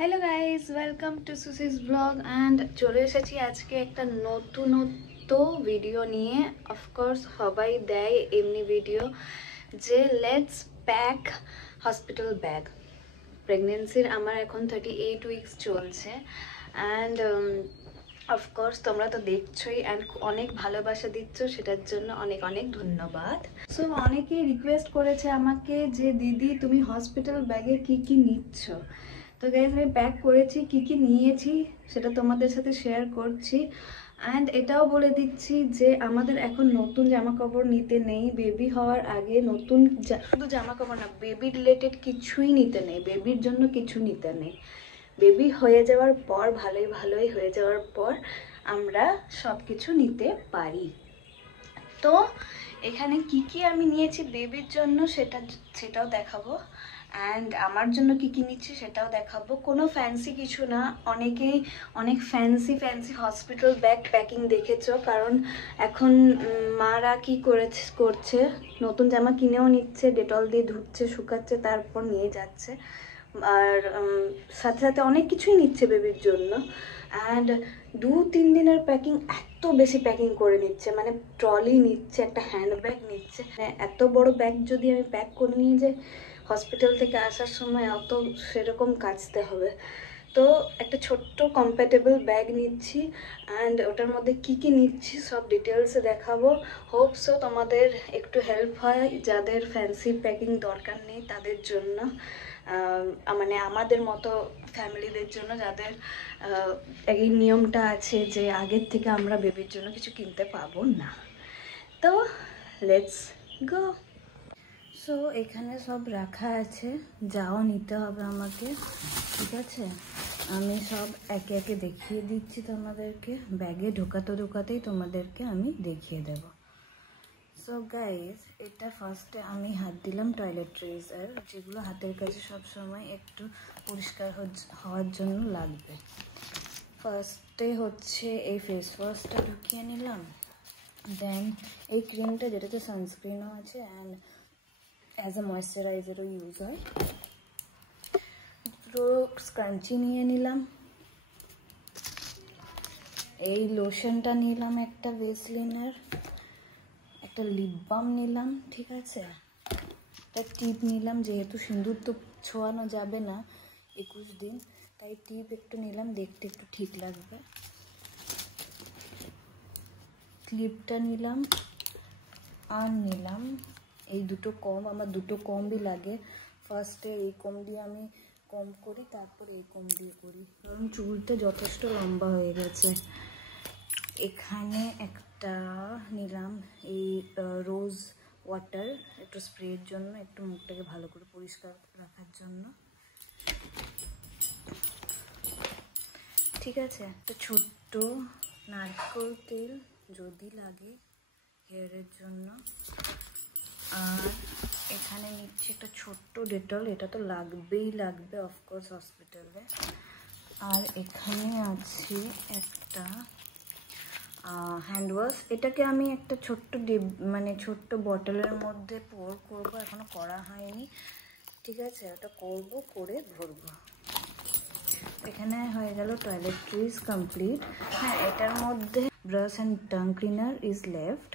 Hello guys, welcome to Susi's blog and চলে এসেছি আজকে একটা নতুনত্ব ভিডিও নিয়ে। অফকোর্স সবাই দেয় এমনি ভিডিও যে লেটস প্যাক হসপিটাল ব্যাগ। প্রেগনেন্সির আমার এখন 38 উইকস চলছে অ্যান্ড অফকোর্স তোমরা তো দেখছোই অ্যান্ড অনেক ভালোবাসা দিচ্ছ, সেটার জন্য অনেক অনেক ধন্যবাদ। সো অনেকেই রিকোয়েস্ট করেছে আমাকে যে দিদি তুমি হসপিটাল ব্যাগে কি কি নিচ্ছ। তো গাইজ আমি প্যাক করেছি, কি কি নিয়েছি সেটা তোমাদের সাথে শেয়ার করছি। অ্যান্ড এটাও বলে দিচ্ছি যে আমাদের এখন নতুন জামা কাপড় নিতে নেই। বেবি হওয়ার আগে নতুন শুধু জামা কাপড় না, বেবি রিলেটেড কিছুই নিতে নেই, বেবির জন্য কিছু নিতে নেই। বেবি হয়ে যাওয়ার পর ভালোই হয়ে যাওয়ার পর আমরা সব কিছু নিতে পারি। তো এখানে কি কি আমি নিয়েছি বেবির জন্য সেটাও দেখাবো, অ্যান্ড আমার জন্য কি কি নিচ্ছি সেটাও দেখাবো। কোনো ফ্যান্সি কিছু না, অনেকেই অনেক ফ্যান্সি হসপিটাল ব্যাগ প্যাকিং দেখেছো, কারণ এখন মারা কি করছে নতুন জামা কিনেও নিচ্ছে, ডেটল দিয়ে ধুচ্ছে শুকাচ্ছে তারপর নিয়ে যাচ্ছে, আর সাথে সাথে অনেক কিছুই নিচ্ছে বেবির জন্য। অ্যান্ড 2-3 দিনের প্যাকিং, এত বেশি প্যাকিং করে নিচ্ছে, মানে ট্রলি নিচ্ছে, একটা হ্যান্ড ব্যাগ নিচ্ছে। মানে এত বড় ব্যাগ যদি আমি প্যাক করে নিয়ে যাই, হসপিটাল থেকে আসার সময় অত সেরকম কাচতে হবে। তো একটা ছোট্ট কম্প্যাটেবল ব্যাগ নিচ্ছি অ্যান্ড ওটার মধ্যে কি কি নিচ্ছি সব ডিটেলসে দেখাবো। হোপসো তোমাদের একটু হেল্প হয়, যাদের ফ্যান্সি প্যাকিং দরকার নেই তাদের জন্য, মানে আমাদের মতো ফ্যামিলিদের জন্য, যাদের এই নিয়মটা আছে যে আগের থেকে আমরা বেবির জন্য কিছু কিনতে পাবো না। তো লেটস গো। সো এখানে সব রাখা আছে, যাও নিতে হবে আমাকে, ঠিক আছে? আমি সব একে একে দেখিয়ে দিচ্ছি তোমাদেরকে, ব্যাগে ঢোকাতেই তোমাদেরকে আমি দেখিয়ে দেব। সো গাইজ, এটা ফার্স্টে আমি হাত দিলাম টয়লেট্রিজার, যেগুলো হাতের কাছে সব সময় একটু পরিষ্কার হওয়ার জন্য লাগবে। ফার্স্টে হচ্ছে এই ফেস ওয়াশটা ঢুকিয়ে নিলাম, দেন এই ক্রিমটা যেটাতে সানস্ক্রিনও আছে অ্যান্ড অ্যাজ এ ময়েশ্চারাইজারও ইউজ হয়। পুরো স্ক্রাঞ্চি নিয়ে নিলাম, এই লোশনটা নিলাম একটা ভেসলিনের, একটা লিপ বাম নিলাম, ঠিক আছে? একটা টিপ নিলাম, যেহেতু সিঁদুর তো ছোঁয়ানো যাবে না 21 দিন, তাই টিপ একটু নিলাম, দেখতে একটু ঠিক লাগবে। ক্লিপটা নিলাম আর নিলাম এই দুটো কম, আমার দুটো কমই লাগে। ফার্স্টে এই কম দিয়ে আমি কম করি, তারপর এই কম দিয়ে করি, কারণ চুলটা যথেষ্ট লম্বা হয়ে গেছে। এখানে একটা নিলাম এই রোজ ওয়াটার, একটু স্প্রের জন্য, একটু মুখটাকে ভালো করে পরিষ্কার রাখার জন্য, ঠিক আছে? একটা ছোট্ট নারকেল তেল যদি লাগে হেয়ারের জন্য, আর এখানে নিচ্ছি একটা ছোট্ট ডেটল, এটা তো লাগবে অফকোর্স হসপিটালে। আর এখানে আছে একটা হ্যান্ড ওয়াশ, এটাকে আমি একটা ছোট্ট মানে ছোট্ট বটলের মধ্যে পোর করব, এখনো করা হয়নি, ঠিক আছে? ওটা করব, করে ভরবো। এখানে হয়ে গেল টয়লেট্রিজ কমপ্লিট। হ্যাঁ, এটার মধ্যে brush and tongue cleaner is left,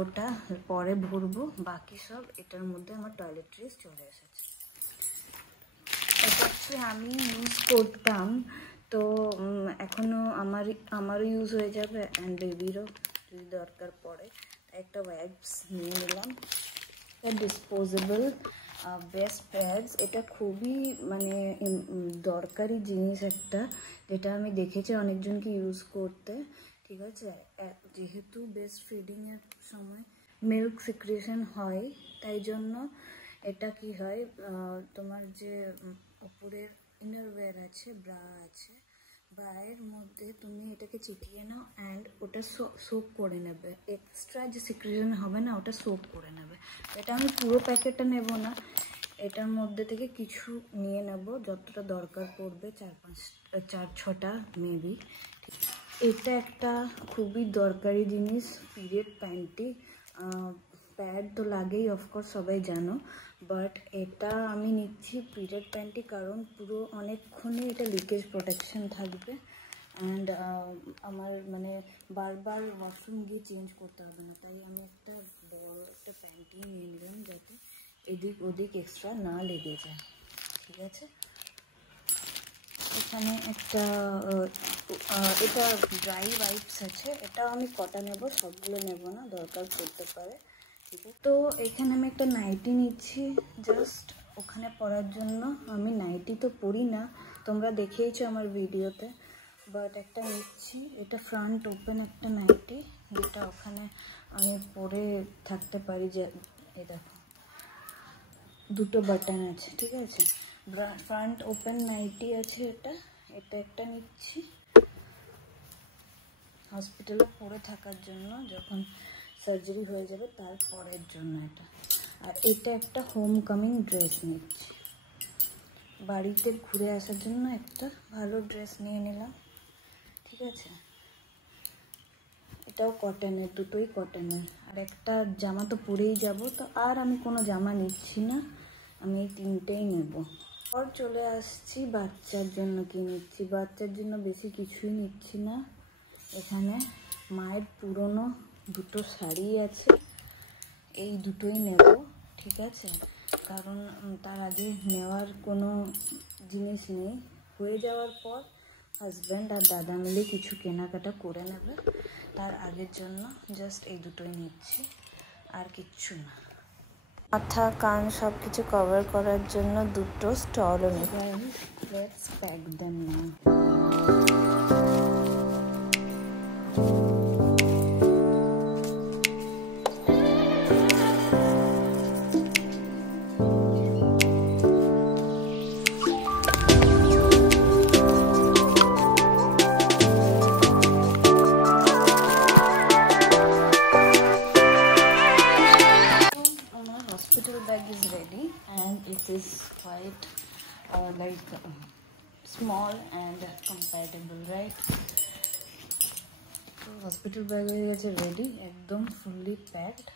ওটা পরে ভরবো। বাকি সব এটার মধ্যে আমার টয়লেট্রিজ চলে এসেছে। এটা হচ্ছে আমি ইউজ করতাম, তো এখনও আমারও ইউজ হয়ে যাবে অ্যান্ড বেবিরও যদি দরকার পড়ে, একটা ওয়াইপস নিয়ে নিলাম। ডিসপোজেবল বেস্ট প্যাডস, এটা খুবই মানে দরকারি জিনিস একটা, যেটা আমি দেখেছি অনেকজনকে ইউজ করতে, ঠিক আছে? যেহেতু ব্রেস্ট ফিডিংয়ের সময় মিল্ক সিক্রেশন হয়, তাই জন্য এটা কি হয়, তোমার যে উপরের ইনারওয়্যার আছে, ব্রা আছে, ব্রায়ের মধ্যে তুমি এটাকে চিটিয়ে নাও অ্যান্ড ওটা সোক করে নেবে, এক্সট্রা যে সিক্রেশন হবে না ওটা সোক করে নেবে। এটা আমি পুরো প্যাকেটটা নেব না, এটার মধ্যে থেকে কিছু নিয়ে নেব, যতটা দরকার পড়বে, 4-6টা মেবি। এটা একটা খুবই দরকারি জিনিস, পিরিয়ড প্যাড তো লাগেই, অফকোর্স সবাই জানো, বাট এটা আমি নিচ্ছি পিরিয়ড প্যান্টই, কারণ পুরো অনেকক্ষণই এটা লিকেজ প্রোটেকশন থাকবে অ্যান্ড আমার মানে বারবার ওয়াশরুম গিয়ে চেঞ্জ করতে হবে না, তাই আমি একটা বড় একটা প্যান্টই নিয়ে নিলাম যাতে এদিক ওদিক এক্সট্রা না লেগে যায়। ঠিক আছে, এখানে একটা এটা ড্রাই ওয়াইপস আছে, এটাও আমি কটা নেব, সবগুলো নেব না, দরকার পড়তে পারে। ঠিক আছে, তো এখানে আমি একটা নাইটি নিচ্ছি জাস্ট ওখানে পরার জন্য। আমি নাইটি তো পরি না, তোমরা দেখেইছো আমার ভিডিওতে, বাট একটা নিচ্ছি। এটা ফ্রন্ট ওপেন একটা নাইটি, যেটা ওখানে আমি পরে থাকতে পারি। যে এই দেখো দুটো বাটন আছে, ঠিক আছে, ফ্রন্ট ওপেন নাইটি আছে এটা। এটা একটা নিচ্ছি হসপিটালে পরে থাকার জন্য, যখন সার্জারি হয়ে যাবে তারপরের জন্য এটা। আর এটা একটা হোম কামিং ড্রেস নিচ্ছি, বাড়িতে ঘুরে আসার জন্য একটা ভালো ড্রেস নিয়ে নিলাম। ঠিক আছে, এটাও কটনের, দুটোই কটনের। আর একটা জামা তো পরেই যাব, তো আর আমি কোনো জামা নিচ্ছি না, আমি এই তিনটেই নেব। আর চলে আসছি বাচ্চার জন্য কি নিচ্ছি। বাচ্চার জন্য বেশি কিছুই নিচ্ছি না, এখানে মায়ের পুরনো দুটো শাড়ি আছে, এই দুটোই নেব। ঠিক আছে, কারণ তার আগে নেওয়ার কোনো জিনিস নেই, হয়ে যাওয়ার পর হাজব্যান্ড আর দাদা মিলে কিছু কেনাকাটা করে নেবে, তার আগের জন্য জাস্ট এই দুটোই নিচ্ছি, আর কিচ্ছু না। মাথা কান সব কিছু কভার করার জন্য দুটো স্টলও নেবে। Let's pack them now. Bag is ready and it is quite small and compatible, right? So hospital bag is ready, একদম fully packed.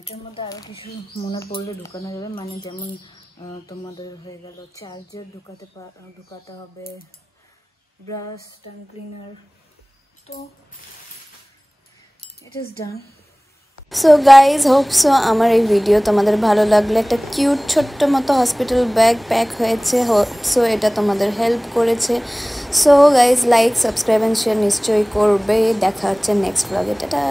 এটার মধ্যে আরও কিছু মনে পড়লে ঢুকানো যাবে, মানে যেমন তোমাদের হয়ে গেল চার্জার ঢুকাতে হবে, ব্রাশ, টাং ক্লিনার, তো it is done. So guys, hope so আমার এই ভিডিও তোমাদের ভালো লাগলে। একটা কিউট ছোট্ট মতো হসপিটাল ব্যাগ প্যাক হয়েছে, হোপ সো এটা তোমাদের হেল্প করেছে। So guys, like, subscribe and share নিশ্চয়ই করবে। দেখা হচ্ছে নেক্সট ব্লগে, টাটা।